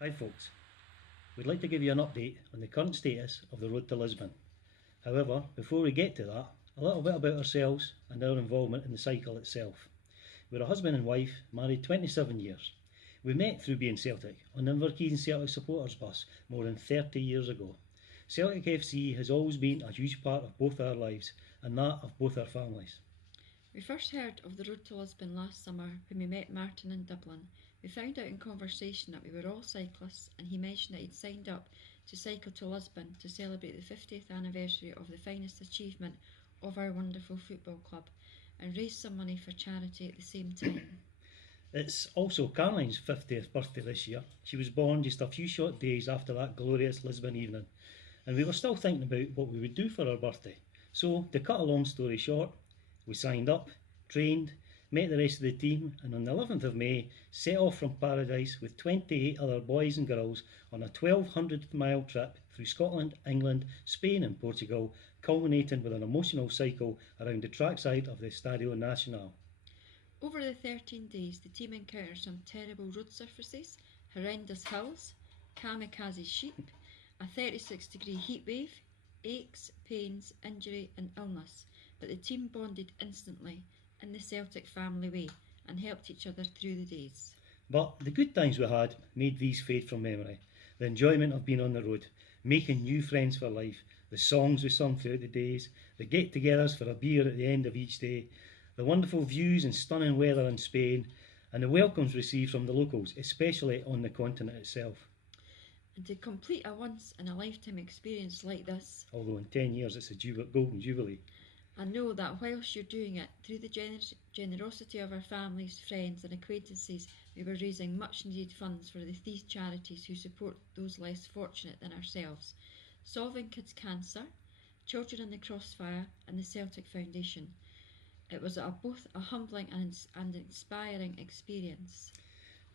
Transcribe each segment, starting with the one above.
Hi folks, we'd like to give you an update on the current status of the road to Lisbon. However, before we get to that, a little bit about ourselves and our involvement in the cycle itself. We're a husband and wife, married 27 years. We met through being Celtic on the Inverkeithing Celtic supporters bus more than 30 years ago. Celtic FC has always been a huge part of both our lives and that of both our families. We first heard of the road to Lisbon last summer when we met Martin in Dublin. We found out in conversation that we were all cyclists, and he mentioned that he'd signed up to cycle to Lisbon to celebrate the 50th anniversary of the finest achievement of our wonderful football club and raise some money for charity at the same time. It's also Caroline's 50th birthday this year. She was born just a few short days after that glorious Lisbon evening, and we were still thinking about what we would do for her birthday. So, to cut a long story short, we signed up, trained, met the rest of the team, and on the 11th of May set off from Paradise with 28 other boys and girls on a 1,200-mile trip through Scotland, England, Spain and Portugal, culminating with an emotional cycle around the trackside of the Estadio Nacional. Over the 13 days, the team encountered some terrible road surfaces, horrendous hills, kamikaze sheep, a 36-degree heat wave, aches, pains, injury and illness, but the team bonded instantly in the Celtic family way and helped each other through the days. But the good times we had made these fade from memory. The enjoyment of being on the road, making new friends for life, the songs we sung throughout the days, the get-togethers for a beer at the end of each day, the wonderful views and stunning weather in Spain, and the welcomes received from the locals, especially on the continent itself. And to complete a once-in-a-lifetime experience like this, Although in 10 years it's a golden jubilee. and know that whilst you're doing it, through the generosity of our families, friends and acquaintances, we were raising much needed funds for the three charities who support those less fortunate than ourselves: Solving Kids Cancer, Children in the Crossfire and the Celtic Foundation. It was both a humbling and inspiring experience.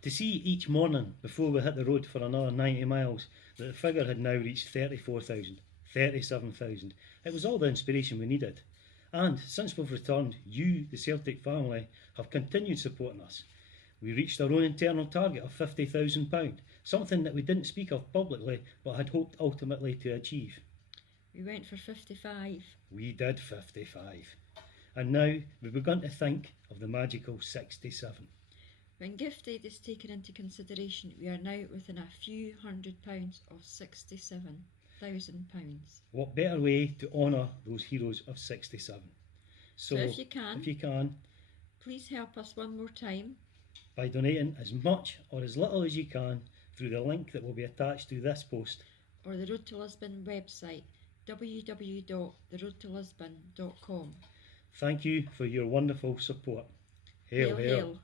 To see each morning before we hit the road for another 90 miles that the figure had now reached 34,000, 37,000, it was all the inspiration we needed. And since we've returned, you, the Celtic family, have continued supporting us. We reached our own internal target of £50,000, something that we didn't speak of publicly but had hoped ultimately to achieve. We went for 55. We did 55. And now we've begun to think of the magical 67. When gift aid is taken into consideration, we are now within a few £100 of £67,000. What better way to honour those heroes of 67? So if you can, please help us one more time by donating as much or as little as you can through the link that will be attached to this post or the Road to Lisbon website, www.theroadtolisbon.com. Thank you for your wonderful support. Hail, hail.